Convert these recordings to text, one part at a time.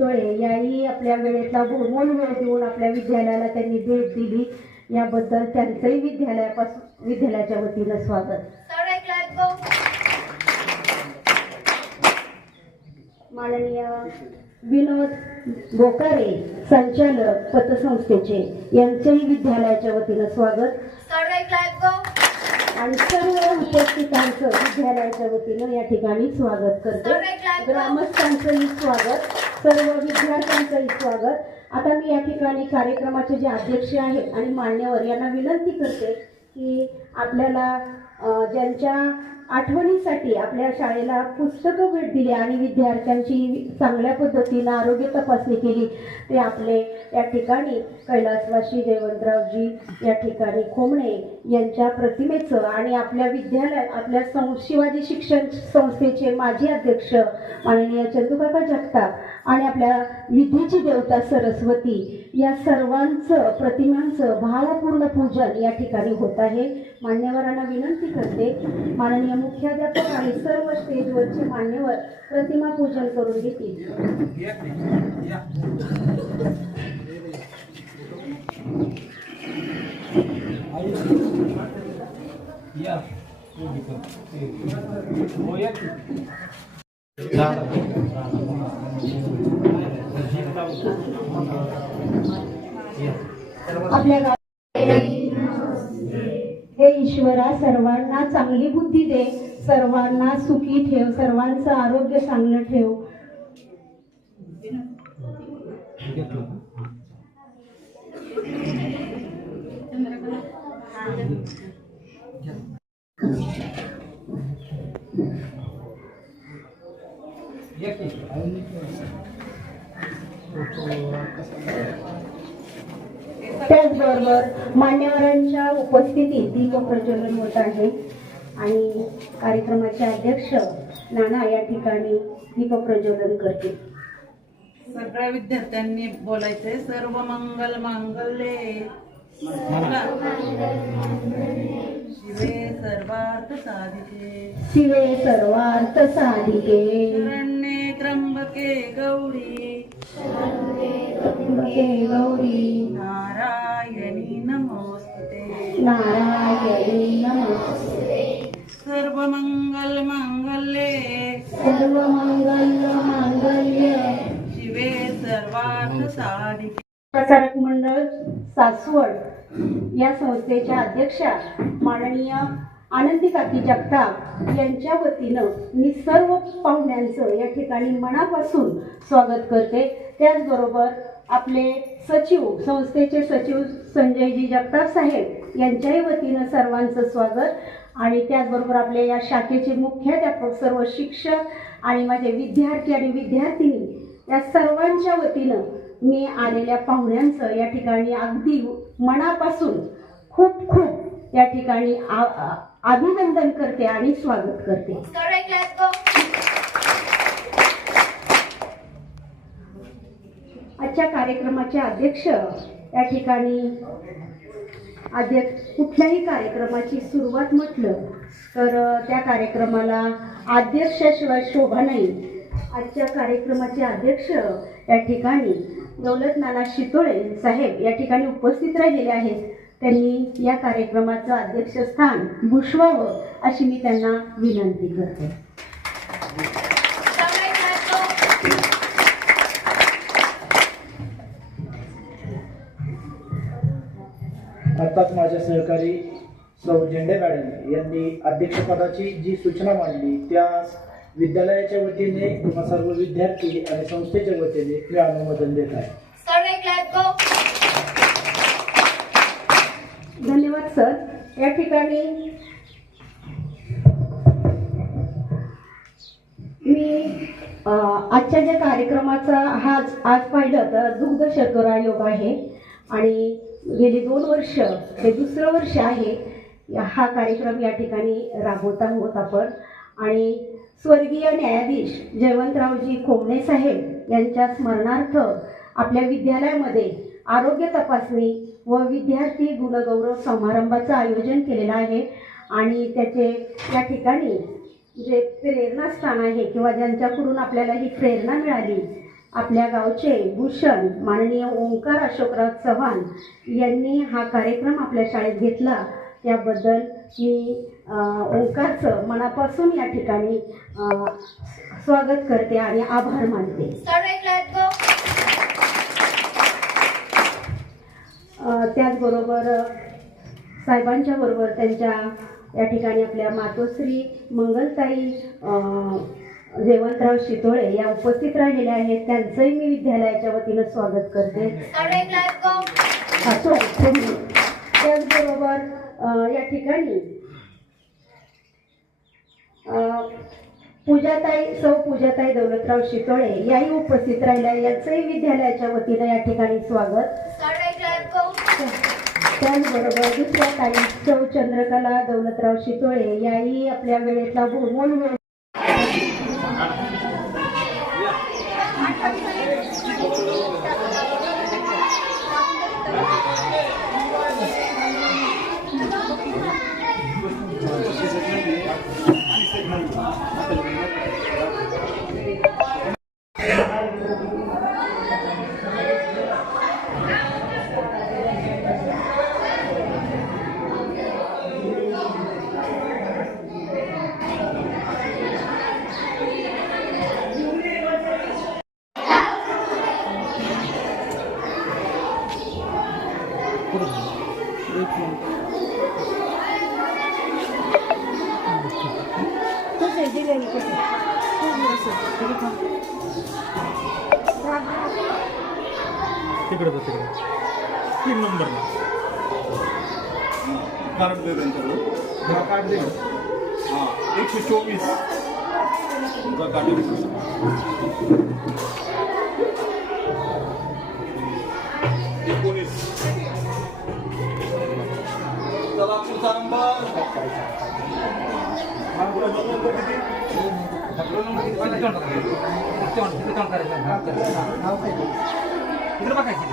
शितोळे याही आपल्या वेळेतला बहुमोल वेळ देऊन आपल्या विद्यालयाला त्यांनी भेट दिली, याबद्दल त्यांचंही विद्यालयाच्या वतीनं स्वागत. माननीय विनोद बोकारे संचालक पतसंस्थेचे यांचेही विद्यालयाच्या वतीनं स्वागत आणि सर्व उपस्थितांचं विद्यालयाच्या वतीनं या ठिकाणी स्वागत करते. ग्रामस्थांचंही स्वागत, सर्व विद्यार्थ्यांचंही स्वागत. आता मी या ठिकाणी कार्यक्रमाचे जे अध्यक्ष आहेत आणि मान्यवर यांना विनंती करते की आपल्याला ज्यांच्या आठवणीसाठी आपल्या शाळेला पुस्तकं भेट दिली आणि विद्यार्थ्यांची चांगल्या पद्धतीनं आरोग्य तपासणी केली, ते आपले या ठिकाणी कैलासवासी जयवंतरावजी या ठिकाणी खोमणे यांच्या प्रतिमेचं आणि आपल्या शिवाजी शिक्षण संस्थेचे माजी अध्यक्ष माननीय चंदूकाका जगताप आणि आपल्या विद्येची देवता सरस्वती या सर्वांचं प्रतिमांचं भावपूर्ण पूजन या ठिकाणी होत आहे. मान्यवरांना विनंती करते, माननीय मुख्याध्यापक आणि सर्व स्टेजवरचे मान्यवर प्रतिमा पूजन करून घेतील. आपल्या हे ईश्वरा सर्वांना चांगली बुद्धी दे, सर्वांना सुखी ठेव, सर्वांचं आरोग्य चांगलं ठेव. त्याचबरोबर मान्यवरांच्या उपस्थितीत दीपप्रज्वलन होत आहे आणि कार्यक्रमाचे अध्यक्ष नाना या ठिकाणी दीपप्रज्वलन करतील. सगळ्या विद्यार्थ्यांनी बोलायचंय. सर्व मंगल मांगल्ये शिवे सर्वार्थ साधिके, शिवे सर्वार्थ साधिके, शरण्ये त्र्यंबके गौरी, त्र्यंबके गौरी, नारायणी नमोस्तुते, नारायणी नमोस्तुते. सर्व मंगल मांगल्ये, सर्व मंगल मांगल्य, शिवे सर्वार्थ साधिके. प्रसारक मंडळ सासवड या संस्थेच्या अध्यक्षा माननीय आनंदी काकी जगताप यांच्या वतीनं मी सर्व पाहुण्यांचं या ठिकाणी मनापासून स्वागत करते. त्याचबरोबर आपले सचिव, संस्थेचे सचिव संजयजी जगताप साहेब यांच्याही वतीनं सर्वांचं स्वागत आणि त्याचबरोबर आपले या शाखेचे मुख्याध्यापक, सर्व शिक्षक आणि माझे विद्यार्थी आणि विद्यार्थिनी या सर्वांच्या वतीनं मी आलेल्या पाहुण्यांचं या ठिकाणी अगदी मनापासून खूप खूप या ठिकाणी अभिनंदन करते आणि स्वागत करते. आजच्या कार्यक्रमाचे अध्यक्ष या ठिकाणी कुठल्याही कार्यक्रमाची सुरुवात म्हटलं तर त्या कार्यक्रमाला अध्यक्षाशिवाय शोभा नाही. आजच्या कार्यक्रमाचे अध्यक्ष या ठिकाणी दौलत नाना शितोळे साहेब या ठिकाणी उपस्थित राहिलेले आहेत. त्यांनी या कार्यक्रमाचं अध्यक्षस्थान भूषवावं अशी मी त्यांना विनंती करते. आताच माझ्या सहकारी सौ झेंडे मॅडम यांनी अध्यक्षपदाची जी सूचना मांडली त्या विद्यालयाच्या वतीने किंवा सर्व विद्यार्थी आणि संस्थेच्या वतीने मी अनुमोदन देत आहे. धन्यवाद सर. या ठिकाणी मी आजच्या ज्या कार्यक्रमाचा आज पाहिलं तर दुग्ध शर्करा योग आहे आणि गेली 2 वर्ष हे दुसरं वर्ष आहे हा कार्यक्रम या ठिकाणी राबवत आहोत आपण. आणि स्वर्गीय न्यायाधीश जयवंतरावजी खोमणे साहेब यांच्या स्मरणार्थ आपल्या विद्यालयामध्ये आरोग्य तपासणी व विद्यार्थी गुणगौरव समारंभाचं आयोजन केलेलं आहे आणि त्याचे या ठिकाणी जे प्रेरणास्थान आहे किंवा ज्यांच्याकडून आपल्याला ही प्रेरणा मिळाली आपल्या गावचे भूषण माननीय ओंकार अशोकराव चव्हाण यांनी हा कार्यक्रम आपल्या शाळेत घेतला, त्याबद्दल मी ओंकारचं मनापासून या ठिकाणी स्वागत करते आणि आभार मानते. त्याचबरोबर साहेबांच्या बरोबर त्यांच्या या ठिकाणी आपल्या मातोश्री मंगलताई जयवंतराव शितोळे या उपस्थित राहिलेल्या आहेत. त्यांचंही मी विद्यालयाच्या वतीनं स्वागत करते. त्याचबरोबर या ठिकाणी पूजाताई दौलतराव शितोळे याही उपस्थित राहिल्या, यांचंही विद्यालयाच्या वतीनं या ठिकाणी स्वागत. त्याचबरोबर दुसऱ्या ताई चंद्रकला दौलतराव शितोळे याही आपल्या वेळेतला बहुमोल वेळ तिकडे 3 नंबर कार्ड दे त्यांच्याकडं. कार्ड दे. हां 124 कार्ड दे. 19 चला पुढचा नंबर. इकडे बघायचं.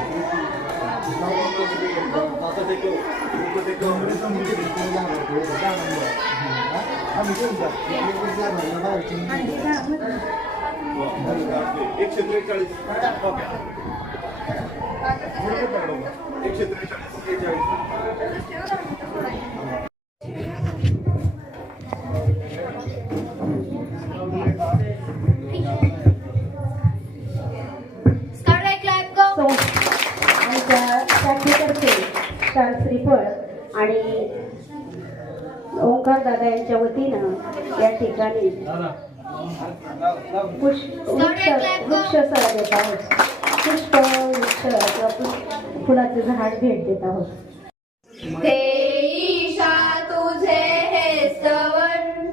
श्रीफळ आणि ओंकार दादा यांच्या वतीनं या ठिकाणी वृक्ष सर देत आहोत. फुलाचे झाड भेट देत आहोत. हे ईशा तुझे हे स्तवन,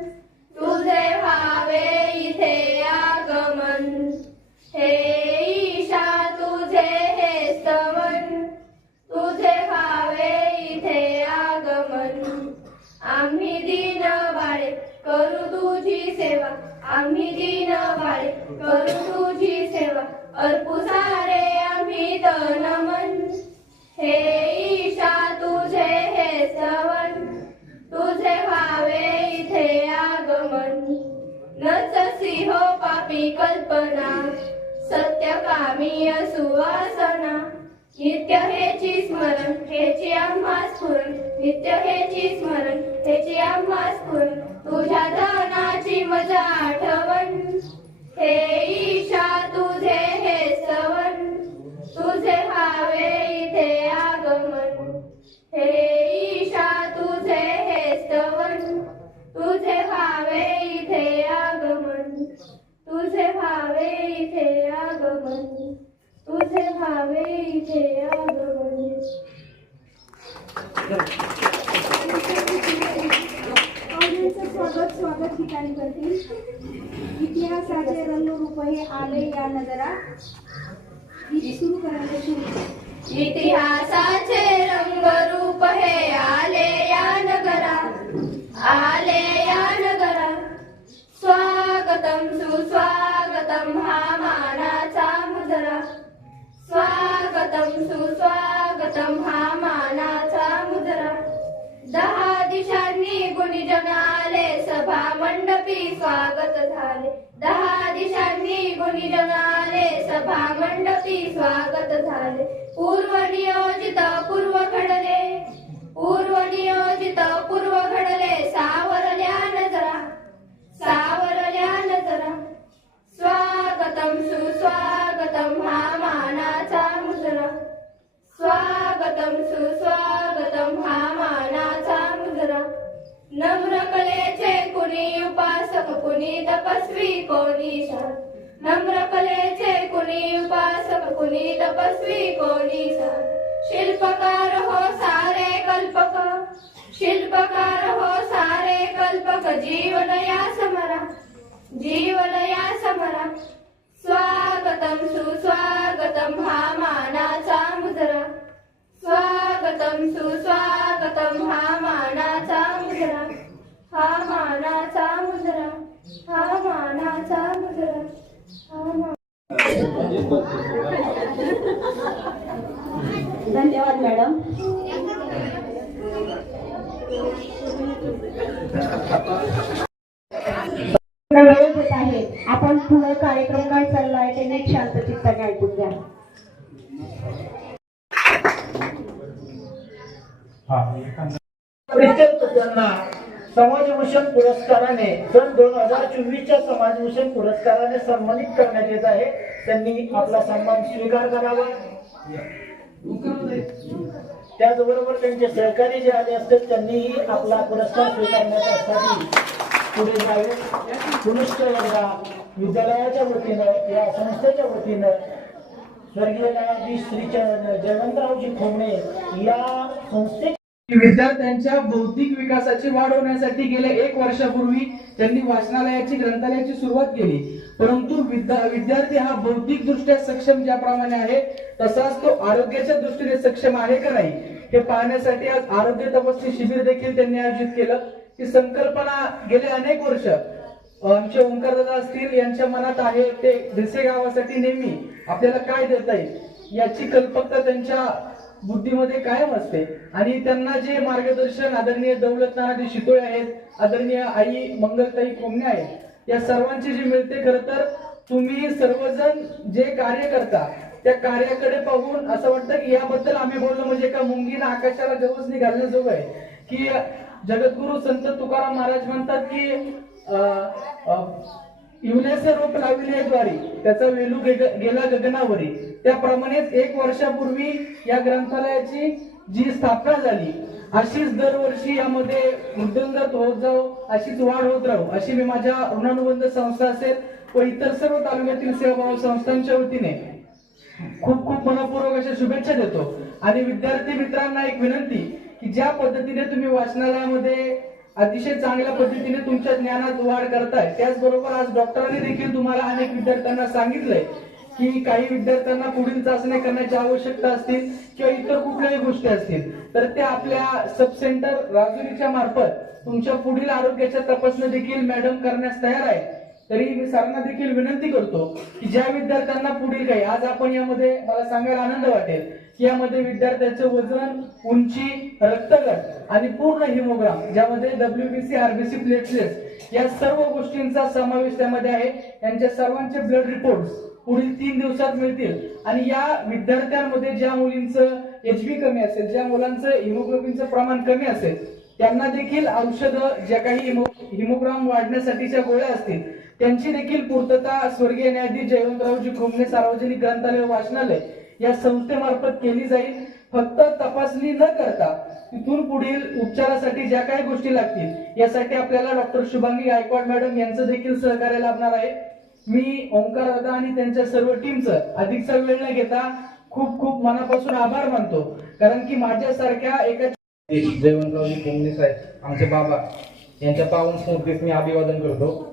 तुझे भावे इथे आगमन. हे ईशा तुझे हे स्तवन, तुझे भावे इथे आगमन. आम्ही दीन बाळे करू तुझी सेवा, आम्ही दीन बाळे करू तुझी सेवा. अर्पू सारे आम्ही तन मन. हे ईशा तुझे हे स्तवन, तुझे भावे इथे आगमन. नचसी हो पापी कल्पना, सत्यकामी सुवासना. नित्य हेची स्मरण हेची आम्हा स्फुरण, नित्य हेची स्मरण हेची आम्हा स्फुरण. तुझ्या धनाची मजा आठवण. हे ईशा तुझे हे स्तवन, तुझे भावे इथे आगमन. हे ईशा तुझे हे स्तवन, तुझे भावे इथे आगमन. तुझे भावे इथे आगमन, तुझे भावे इथे आगमन. स्वागत ठिकाणी करतील. इतिहासाचे रंगरूप हे आले या नगरा. सुरू करायला सुरू. इतिहासाचे रंगरूप हे आले या नगरा, आले या नगरा. स्वागतम सुस्वागतम हा मानाचा मुजरा. स्वागतम सुस्वागतम हा मानाचा मुजरा. 10 दिशांनी गुणीजन आले, सभा मंडपी स्वागत झाले. 10 दिशांनी गुणीजन आले, सभामंडपी स्वागत झाले. पूर्वनियोजित पूर्व घडले, पूर्वनियोजित पूर्व घडले. सावरल्या नजरा, सावरल्या नजरा. स्वागतम सुस्वागतम हा मानाचा मुजरा. स्वागतम सुस्वागतम हा मानाचा मुजरा. नम्र कलेचे कुणी उपासक, कुणी तपस्वी, कोणी साध. नम्र कलेचे कुणी उपासक, कुणी तपस्वी, कोणी साध. शिल्पकार हो सारे कल्पक, शिल्पकार हो सारे कल्पक. जीवन या समरा, जीवन या समरा. स्वागतम सुस्वागतम हा मानाचा मुजरा. स्वागतम सुस्वागतम हा मानाचा मुजरा. हा मानाचा मुजरा, हा मानाचा मुजरा, हा मा- धन्यवाद मॅडम. वेळ देत आहे. आपण पुढे कार्यक्रम काय चाललाय ते नीट शांत चित्ताने ऐकून घ्या. प्रित्यर्थ त्यांना समाजभूषण पुरस्काराने सन 2024च्या समाजभूषण पुरस्काराने सन्मानित करण्यात येत आहे. त्यांनी आपला सन्मान स्वीकार करावा. त्याचबरोबर त्यांचे सहकारी जे आले असतात त्यांनीही आपला पुरस्कार स्वीकारण्यासाठी पुढे जावे. पुनश्च एकदा विद्यालयाच्या वतीनं, या संस्थेच्या वतीनं स्वर्गीय न्यायाधीश श्री जयवंतरावजी खोमणे या संस्थे विद्यार्थ्यांच्या बौद्धिक विकासाची वाढ होण्यासाठी गेल्या 1 वर्षापूर्वी त्यांनी वाचनालयाची ग्रंथालयाची सुरुवात केली. परंतु विद्यार्थी हा बौद्धिक दृष्ट्या सक्षम ज्याप्रमाणे आहे तसाच तो आरोग्याच्या दृष्टीने सक्षम आहे का नाही हे पाहण्यासाठी आज आरोग्य तपासणी शिबिर देखील त्यांनी आयोजित केलं. ही संकल्पना गेले अनेक वर्ष आमचे ओंकारदादा असतील यांच्या मनात आहे. ते ढिसे गावासाठी नेहमी आपल्याला काय देता येईल याची कल्पकता त्यांच्या बुद्धीमध्ये कायम असते. आणि त्यांना जे मार्गदर्शन आदरणीय दौलत नानाजी शितोळे आहेत, आदरणीय आई मंगलताई कोमणे आहेत, या सर्वांची जी मिळते. खरं तर तुम्ही सर्वजण जे कार्य करता त्या कार्याकडे पाहून असं वाटतं की याबद्दल आम्ही बोललो म्हणजे का मुंगीनं आकाशाला गवसणी घालण्याजोगं आहे. की जगद्गुरु संत तुकाराम महाराज म्हणतात की युनेसे रोप लावले द्वारी त्याचा वेलू गेला गगनावरी. त्याप्रमाणेच 1 वर्षापूर्वी या ग्रंथालयाची जी स्थापना झाली अशीच दरवर्षी यामध्ये वृद्धिंगत होत जाऊ, अशीच वाढ होत राहू अशी मी माझ्या ऋणानुबंध संस्था असेल व इतर सर्व तालुक्यातील सेवाभावी संस्थांच्या वतीने खूप खूप मनपूर्वक अशा शुभेच्छा देतो. आणि विद्यार्थी मित्रांना एक विनंती की ज्या पद्धतीने तुम्ही वाचनालयामध्ये अतिशय चांगल्या पद्धतीने तुमच्या ज्ञानात वाढ करताय, त्याचबरोबर आज डॉक्टरांनी देखील तुम्हाला अनेक विद्यार्थ्यांना सांगितलंय की काही विद्यार्थ्यांना पुढील चाचण्या करण्याची आवश्यकता असतील किंवा इतर कुठल्याही गोष्टी असतील तर त्या आपल्या सब सेंटर राजुरीच्या मार्फत तुमच्या पुढील आरोग्याच्या तपासण्या देखील मॅडम करण्यास तयार आहे. तरी मी सरांना देखील विनंती करतो की ज्या विद्यार्थ्यांना पुढील काही आज आपण यामध्ये मला सांगायला आनंद वाटेल की यामध्ये विद्यार्थ्यांचं वजन, उंची, रक्तगट आणि पूर्ण हिमोग्राम ज्यामध्ये WBC, RBC, प्लेटलेट्स या सर्व गोष्टींचा समावेश त्यामध्ये आहे. यांच्या सर्वांचे ब्लड रिपोर्ट्स पुढील 3 दिवसात मिळतील. आणि या विद्यार्थ्यांमध्ये ज्या मुलींचं HB कमी असेल, ज्या मुलांचं हिमोग्लोबिनचं प्रमाण कमी असेल त्यांना देखील औषधं ज्या काही हिमोग्राम वाढण्यासाठीच्या गोळ्या असतील त्यांची देखील पूर्तता स्वर्गीय न्यायाधीश जयवंतरावजी खोमणे सार्वजनिक ग्रंथालय वाचनालय या संस्थेमार्फत केली जाईल. फक्त तपासणी न करता तिथून पुढील उपचारासाठी ज्या काही गोष्टी लागतील यासाठी आपल्याला डॉक्टर शुभांगी गायकवाड मॅडम यांचं देखील सहकार्य लाभणार आहे. मी ओंकार दादा आणि त्यांच्या सर्व टीमचं अधिकचा वेळ न घेता खूप खूप मनापासून आभार मानतो. कारण की माझ्यासारख्या एका जयवंतरावजी खोमणे साहेब आमचे बाबा यांच्या पावन स्मृतीस मी अभिवादन करतो.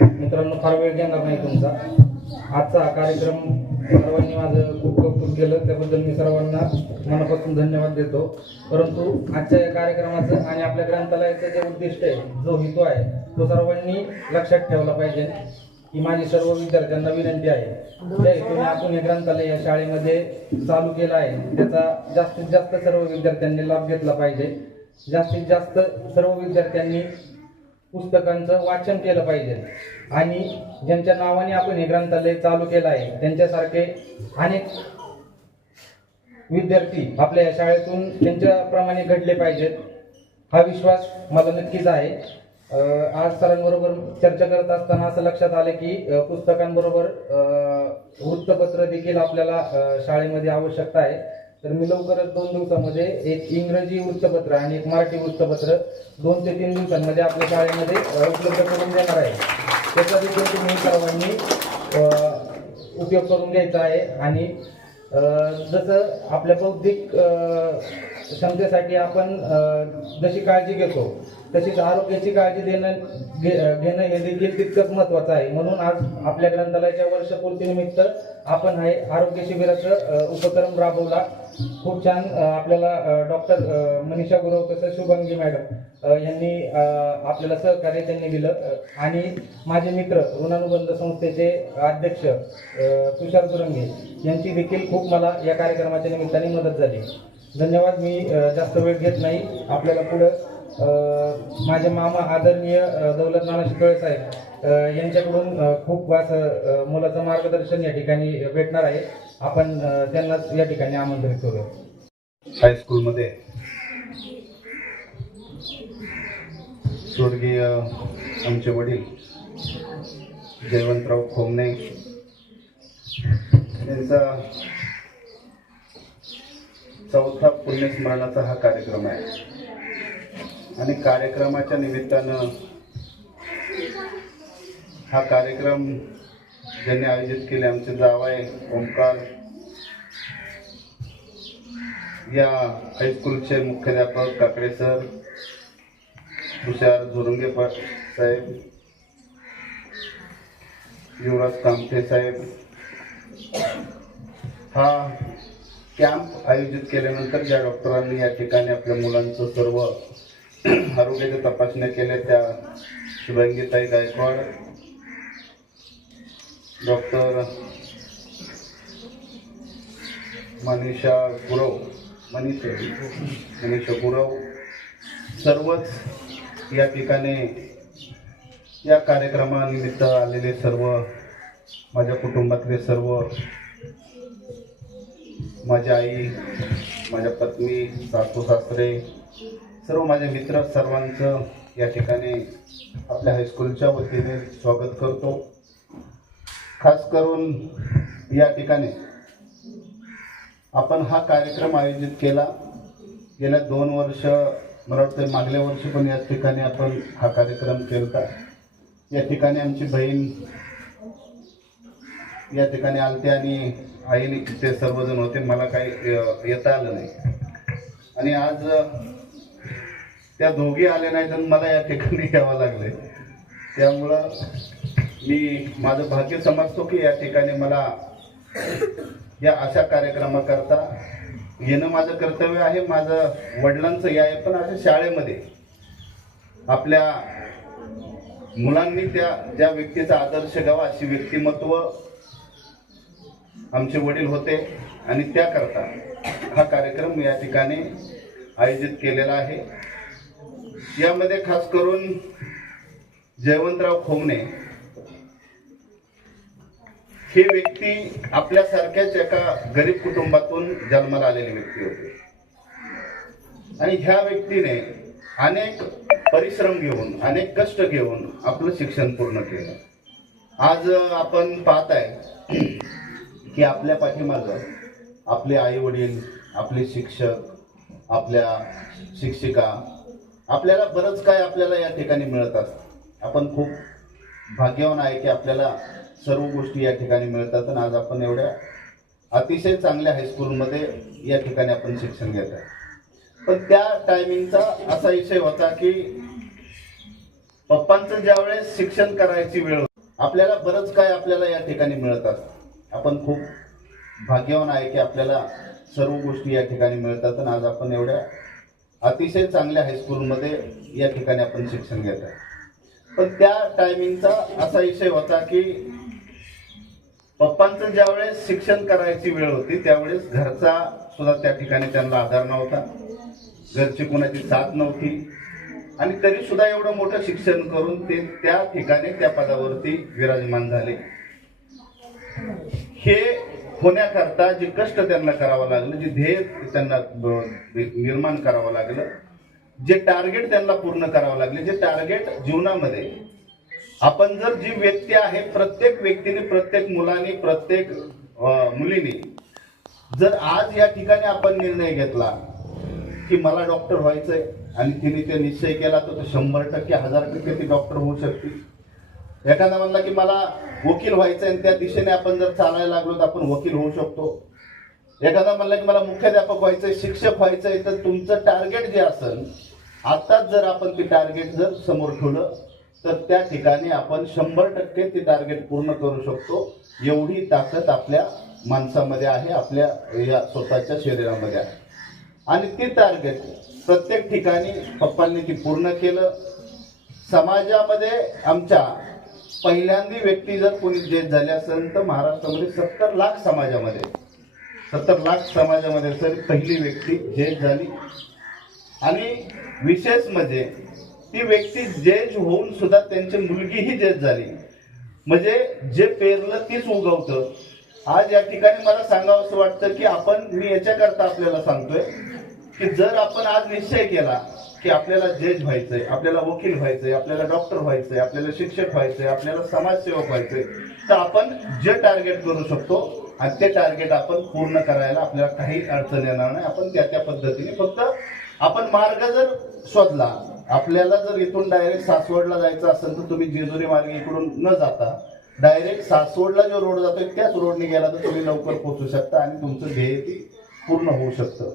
मित्रांनो, फार वेळ घेणार नाही तुमचा. आजचा हा कार्यक्रम सर्वांनी माझं खूप कौतुक केलं त्याबद्दल मी सर्वांना मनापासून धन्यवाद देतो. परंतु आजच्या या कार्यक्रमाचं आणि आपल्या ग्रंथालयाचं जे उद्दिष्ट आहे, जो हेतू आहे, तो सर्वांनी लक्षात ठेवला पाहिजे. ही माझी सर्व विद्यार्थ्यांना विनंती आहे. त्या हेतूने आपण हे ग्रंथालय या शाळेमध्ये चालू केलं आहे त्याचा जास्तीत जास्त सर्व विद्यार्थ्यांनी लाभ घेतला पाहिजे. जास्तीत जास्त सर्व विद्यार्थ्यांनी पुस्तकांचं वाचन केलं पाहिजे आणि ज्यांच्या नावाने आपण हे ग्रंथालय चालू केलं आहे त्यांच्यासारखे अनेक विद्यार्थी आपल्या या शाळेतून त्यांच्याप्रमाणे घडले पाहिजेत हा विश्वास मला नक्कीच आहे. आज सरांबरोबर चर्चा करत असताना असं लक्षात आलं की पुस्तकांबरोबर वृत्तपत्र देखील आपल्याला शाळेमध्ये आवश्यकता आहे. तर मी लवकरच 2 दिवसामध्ये एक इंग्रजी वृत्तपत्र आणि एक मराठी वृत्तपत्र 2 ते 3 दिवसांमध्ये आपल्या शाळेमध्ये उपलब्ध करून देणार आहे. त्याचा देखील तुम्ही सर्वांनी उपयोग करून घ्यायचा आहे आणि जसं आपल्या बौद्धिक क्षमतेसाठी आपण जशी काळजी घेतो तशीच आरोग्याची काळजी घेणं हे देखील तितकंच महत्त्वाचं आहे. म्हणून आज आपल्या ग्रंथालयाच्या वर्षपूर्तीनिमित्त आपण हे आरोग्य शिबिराचा उपक्रम राबवला. खूप छान आपल्याला डॉक्टर मनीषा गुरव तसं शुभांगी मॅडम यांनी आपल्याला सहकार्य त्यांनी दिलं आणि माझे मित्र ऋणानुबंध संस्थेचे अध्यक्ष तुषार सुरंगे यांची देखील खूप मला या कार्यक्रमाच्या निमित्ताने मदत झाली. धन्यवाद. मी जास्त वेळ घेत नाही. आपल्याला पुढं माझे मामा आदरणीय दौलत नाना शितोळे साहेब यांच्याकडून खूप असं मुलाचं मार्गदर्शन या ठिकाणी भेटणार आहे. आपण त्यांनाच या ठिकाणी आमंत्रित करूया. हायस्कूलमध्ये स्वर्गीय आमचे वडील जयवंतराव खोमणे यांचा 4था पुण्यस्मरणाचा हा कार्यक्रम आहे आणि कार्यक्रमाच्या निमित्तानं हा कार्यक्रम ज्यांनी आयोजित केले आमचे जावई ओंकार या हायस्कूलचे मुख्याध्यापक काकडे सर, तुषार झुरुंगे साहेब, युवराज कामथे साहेब. हा कॅम्प आयोजित केल्यानंतर ज्या डॉक्टरांनी या ठिकाणी आपल्या मुलांचं सर्व आरोग्याच्या तपासण्या केल्या त्या शुभांगीताई गायकवाड, डॉक्टर मनीषा गुरव सर्वच या ठिकाणी या कार्यक्रमानिमित्त आलेले सर्व माझ्या कुटुंबातले सर्व माझी आई, माझ्या पत्नी, सासू सासरे, सर्व माझे मित्र सर्वांचं या ठिकाणी आपल्या हायस्कूलच्या वतीने स्वागत करतो. खास करून या ठिकाणी आपण हा कार्यक्रम आयोजित केला. गेल्या 2 वर्ष मला वाटतं मागल्या वर्षी पण या ठिकाणी आपण हा कार्यक्रम केला. या ठिकाणी आमची बहीण या ठिकाणी आलते आणि आईने ते सर्वजण होते. मला काही येता आलं नाही आणि आज त्या दोघी आल्या नाहीत आणि मला या ठिकाणी यावं लागले. त्यामुळं मी माझं भाग्य समजतो की या ठिकाणी मला या अशा कार्यक्रमाकरता येणं माझं कर्तव्य आहे. माझं वडिलांचं हे आहे. पण अशा शाळेमध्ये आपल्या मुलांनी ज्या व्यक्तीचा आदर्श घ्यावा अशी व्यक्तिमत्व आमचे वडील होते आणि त्याकरता हा कार्यक्रम या ठिकाणी आयोजित केलेला आहे. यामध्ये खास करून जयवंतराव खोमणे ही व्यक्ती आपल्यासारख्याच एका गरीब कुटुंबातून जन्माला आलेली व्यक्ती होती आणि ह्या व्यक्तीने अनेक परिश्रम घेऊन अनेक कष्ट घेऊन आपलं शिक्षण पूर्ण केलं. आज आपण पाहत आहे की आपल्या पाठीमागं आपले आई वडील, आपले शिक्षक, आपल्या शिक्षिका, आपल्याला बरंच काय आपल्याला या ठिकाणी मिळत असतं. आपण खूप भाग्यवान आहे की आपल्याला सर्व गोष्टी या ठिकाणी मिळतात आणि आज आपण एवढ्या अतिशय चांगल्या हायस्कूलमध्ये या ठिकाणी आपण शिक्षण घेत आहे. पण त्या टायमिंगचा असा विषय होता की पप्पांचं ज्यावेळेस शिक्षण करायची वेळ होती आपल्याला बरंच काय आपल्याला या ठिकाणी मिळत असतं. आपण खूप भाग्यवान आहे की आपल्याला सर्व गोष्टी या ठिकाणी मिळतात आणि आज आपण एवढ्या अतिशय चांगल्या हायस्कूलमध्ये या ठिकाणी आपण शिक्षण घेत आहे. पण त्या टायमिंगचा असा विषय होता की पप्पांचं ज्यावेळेस शिक्षण करायची वेळ होती त्यावेळेस घरचा सुद्धा त्या ठिकाणी त्यांना आधार नव्हता, घरची कोणाची साथ नव्हती आणि तरी सुद्धा एवढं मोठं शिक्षण करून ते त्या ठिकाणी त्या पदावरती विराजमान झाले. हे होण्याकरता जे कष्ट त्यांना करावं लागलं, जे ध्येय त्यांना निर्माण करावं लागलं, जे टार्गेट त्यांना पूर्ण करावं लागले, जे टार्गेट जीवनामध्ये आपण जर जी व्यक्ती आहे, प्रत्येक व्यक्तीने, प्रत्येक मुलाने, प्रत्येक मुलीने जर आज या ठिकाणी आपण निर्णय घेतला की मला डॉक्टर व्हायचंय आणि तिने ते निश्चय केला, तर 100% 1000% ती डॉक्टर होऊ शकते. एखादा म्हणला की मला वकील व्हायचंय आणि त्या दिशेने आपण जर चालायला लागलो तर आपण वकील होऊ शकतो. एखादा म्हणला की मला मुख्याध्यापक व्हायचंय, शिक्षक व्हायचंय, तर तुमचं टार्गेट जे असेल आताच जर आपण ते टार्गेट जर समोर ठेवलं तर त्या ठिकाणी आपण 100% ते टार्गेट पूर्ण करू शकतो. एवढी ताकद आपल्या माणसामध्ये आहे, आपल्या या स्वतःच्या शरीरामध्ये आहे. आणि ते टार्गेट प्रत्येक ठिकाणी पप्पांनी ती पूर्ण केलं. समाजामध्ये आमच्या पहिल्यांदी व्यक्ती जर कोणी डेथ झाली असेल तर महाराष्ट्रामध्ये 70 लाख समाजामध्ये, 70 लाख समाजामध्ये सर पहिली व्यक्ती डेथ झाली. आणि विशेष म्हणजे ती व्यक्ती जज होऊन सुद्धा त्यांची मुलगीही जज झाली. म्हणजे जे पेरलं तीच उगवतं. आज या ठिकाणी मला सांगावं असं वाटतं की मी याच्याकरता आपल्याला सांगतोय की जर आपण आज निश्चय केला की आपल्याला जज व्हायचंय, आपल्याला वकील व्हायचंय, आपल्याला डॉक्टर व्हायचंय, आपल्याला शिक्षक व्हायचंय, आपल्याला समाजसेवक व्हायचंय, तर आपण जे टार्गेट करू शकतो आणि ते टार्गेट आपण पूर्ण करायला आपल्याला काही अडचण येणार नाही. आपण त्या पद्धतीने फक्त आपण मार्ग जर शोधला, आपल्याला जर इथून डायरेक्ट सासवडला जायचं असेल तर तुम्ही जेजुरी मार्गे इकडून न जाता डायरेक्ट सासवडला जो रोड जातोय त्याच रोडने गेला तर तुम्ही लवकर पोहोचू शकता आणि तुमचं ध्येय ती पूर्ण होऊ शकतं.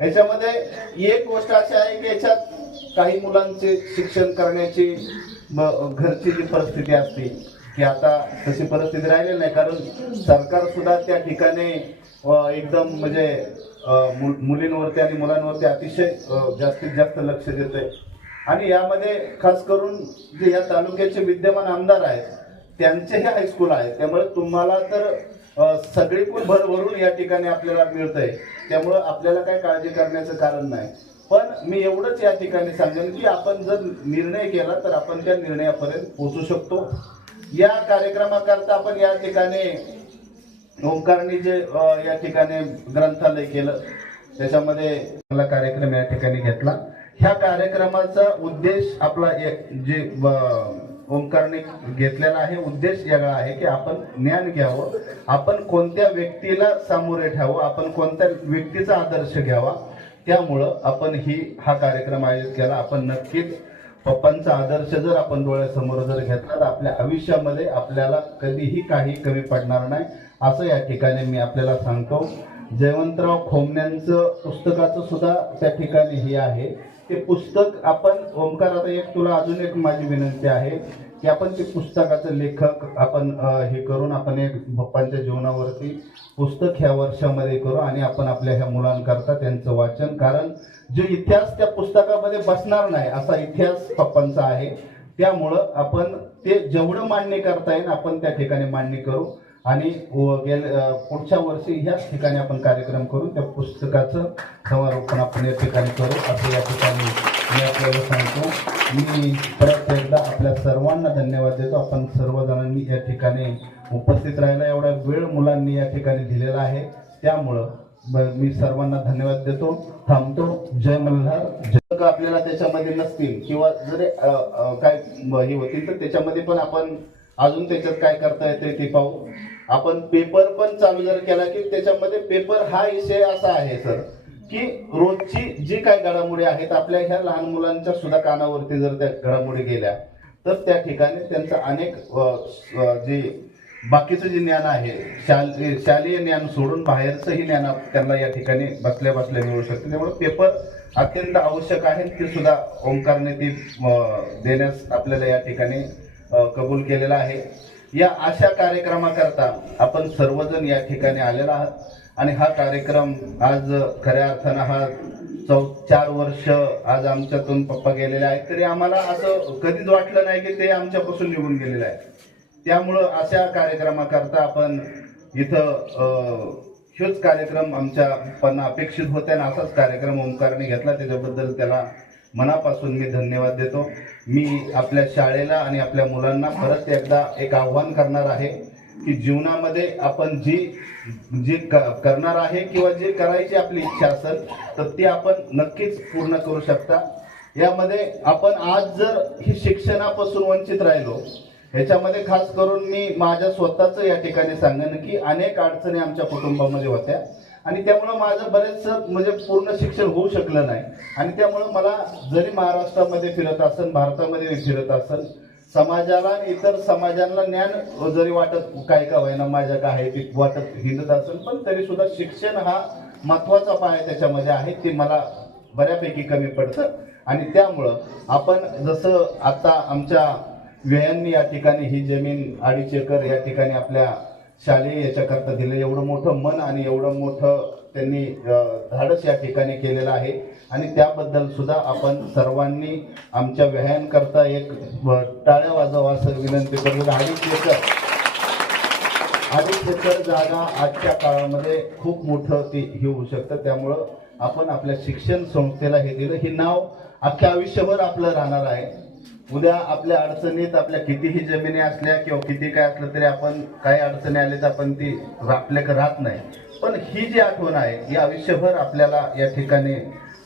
याच्यामध्ये एक गोष्ट अशी आहे की याच्यात काही मुलांचे शिक्षण करण्याची घरची जी परिस्थिती असते की आता तशी परिस्थिती राहिलेली नाही, कारण सरकार सुद्धा त्या ठिकाणी एकदम म्हणजे मुलींवरती आणि मुलांवरती अतिशय जास्तीत जास्त लक्ष देतंय. आणि यामध्ये खास करून जे या तालुक्याचे विद्यमान आमदार आहेत त्यांचे हे हायस्कूल आहे, त्यामुळे तुम्हाला तर सगळीकडून भरभरून या ठिकाणी आपल्याला मिळतंय, त्यामुळं आपल्याला काय काळजी करण्याचं कारण नाही. पण मी एवढंच या ठिकाणी सांगेन की आपण जर निर्णय केला तर आपण त्या निर्णयापर्यंत पोहोचू शकतो. या कार्यक्रमाकरता आपण या ठिकाणी ओंकारनी जे या ठिकाणी ग्रंथालय केलं त्याच्यामध्ये मला कार्यक्रम या ठिकाणी घेतला. ह्या कार्यक्रमाचा उद्देश आपला जे ओंकारने घेतलेला आहे उद्देश वेगळा आहे की आपण ज्ञान घ्यावं, आपण कोणत्या व्यक्तीला सामोरे ठेवावं, आपण कोणत्या व्यक्तीचा आदर्श घ्यावा. त्यामुळं आपण हा कार्यक्रम आयोजित केला. आपण नक्कीच पप्पांचा आदर्श जर आपण डोळ्यासमोर जर घेतला तर आपल्या आयुष्यामध्ये आपल्याला कधीही काही कमी पडणार नाही असं या ठिकाणी मी आपल्याला सांगतो. जयवंतराव खोमण्यांचं पुस्तकाचं सुद्धा त्या ठिकाणी हे आहे. ते पुस्तक आपण ओंकार, आता एक तुला अजून एक माझी विनंती आहे की आपण ते पुस्तकाचं लेखक आपण हे करून आपण एक पप्पांच्या जीवनावरती पुस्तक ह्या वर्षामध्ये करू आणि आपण आपल्या ह्या मुलांकरता त्यांचं वाचन, कारण जो इतिहास त्या पुस्तकामध्ये बसणार नाही असा इतिहास पप्पांचा आहे. त्यामुळं आपण ते जेवढं मान्य करता येईल आपण त्या ठिकाणी मान्य करू आणि पुढच्या वर्षी ह्याच ठिकाणी आपण कार्यक्रम करून त्या पुस्तकाचं समारोपण आपण या ठिकाणी करू असं या ठिकाणी मी आपल्याला सांगतो. मी परत एकदा आपल्या सर्वांना धन्यवाद देतो. आपण सर्वजणांनी या ठिकाणी उपस्थित राहायला एवढा वेळ मुलांनी या ठिकाणी दिलेला आहे, त्यामुळं मी सर्वांना धन्यवाद देतो. थांबतो. जय मल्हार. आपल्याला त्याच्यामध्ये नसतील किंवा जरी काय हे होतील तर त्याच्यामध्ये पण आपण अजून त्याच्यात काय करता येते ते पाहू. आपण पेपर पण चालू जर केला की त्याच्यामध्ये पेपर हा विषय असा आहे सर की रोजची जी काय घडामोडी आहेत आपल्या ह्या लहान मुलांच्या सुद्धा कानावरती जर त्या घडामोडी गेल्या तर त्या ठिकाणी त्यांचं अनेक जे बाकीचं जे ज्ञान आहे शालेय ज्ञान सोडून बाहेरचंही ज्ञान त्यांना या ठिकाणी बसल्या बसल्या मिळू शकते. त्यामुळे पेपर अत्यंत आवश्यक आहे. ते सुद्धा ओंकारने ती देण्यास आपल्याला या ठिकाणी कबूल केलेला आहे. या अशा कार्यक्रमाकरता आपण सर्वजण या ठिकाणी आलेला आहात आणि हा कार्यक्रम आज खऱ्या अर्थानं हा 4 वर्ष आज आमच्यातून पप्पा गेलेले आहेत, तरी आम्हाला असं कधीच वाटलं नाही की ते आमच्यापासून निघून गेलेले आहेत. त्यामुळं अशा कार्यक्रमाकरता आपण इथं हेच कार्यक्रम आमच्या पप्पांना अपेक्षित होते आणि असाच कार्यक्रम ओंकारने घेतला, त्याच्याबद्दल त्याला मनापासून मी धन्यवाद देतो. मी आपल्या शाळेला आणि आपल्या मुलांना परत एकदा एक आव्हान करणार आहे की जीवनामध्ये आपण जी करणार आहे किंवा जी करायची आपली इच्छा असेल तर ती आपण नक्कीच पूर्ण करू शकता. यामध्ये आपण आज जर ही शिक्षणापासून वंचित राहिलो, ह्याच्यामध्ये खास करून मी माझ्या स्वतःचं या ठिकाणी सांगेन की अनेक अडचणी आमच्या कुटुंबामध्ये होत्या आणि त्यामुळं माझं बरेच म्हणजे पूर्ण शिक्षण होऊ शकलं नाही. आणि त्यामुळं मला जरी महाराष्ट्रामध्ये फिरत असेल, भारतामध्ये फिरत असेल, समाजाला आणि इतर समाजांना ज्ञान जरी वाटत काय का होईना माझ्या काय आहे ते वाटत हिंदत असेल, पण तरी सुद्धा शिक्षण हा महत्वाचा पाय त्याच्यामध्ये आहे, ते मला बऱ्यापैकी कमी पडतं. आणि त्यामुळं आपण जसं आता आमच्या व्ययांनी या ठिकाणी ही जमीन 2.5 एकर या ठिकाणी आपल्या शालेय याच्याकरता दिलं, एवढं मोठं मन आणि एवढं मोठं त्यांनी धाडस या ठिकाणी केलेलं आहे. आणि त्याबद्दल सुद्धा आपण सर्वांनी आमच्या व्ययांकरता एक टाळ्या वाजवा असं विनंती करतो. 2.5 एकर जागा आजच्या काळामध्ये खूप मोठं ते हे होऊ शकतं. त्यामुळं आपण आपल्या शिक्षण संस्थेला हे दिलं. हे नाव अख्ख्या आयुष्यभर आपलं राहणार आहे. उद्या आपल्या अडचणीत आपल्या कितीही जमिनी असल्या किंवा किती काय असलं तरी आपण काही अडचणी आल्या तर आपण ती आपल्याकडे राहत नाही, पण ही जी आठवण आहे ही आयुष्यभर आपल्याला या ठिकाणी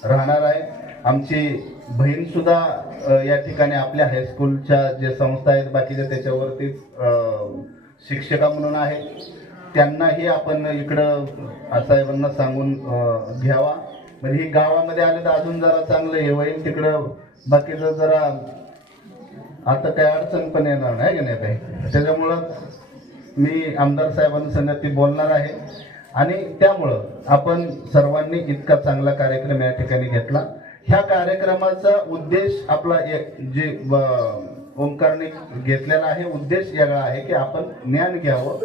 राहणार आहे. आमची बहीण सुद्धा या ठिकाणी आपल्या हायस्कूलच्या जे संस्था आहेत बाकीच्या त्याच्यावरती शिक्षिका म्हणून आहे, त्यांनाही आपण इकडं साहेबांना सांगून घ्यावा. म्हणजे ही गावामध्ये आले तर अजून जरा चांगलं हे होईल. तिकडं बाकीचं जरा आता काही अडचण पण येणार नाही की नाही काही. त्याच्यामुळं मी आमदार साहेबांसंग ती बोलणार आहे. आणि त्यामुळं आपण सर्वांनी इतका चांगला कार्यक्रम या ठिकाणी घेतला. ह्या कार्यक्रमाचा उद्देश आपला जे ओंकारने घेतलेला आहे, उद्देश वेगळा आहे की आपण ज्ञान घ्यावं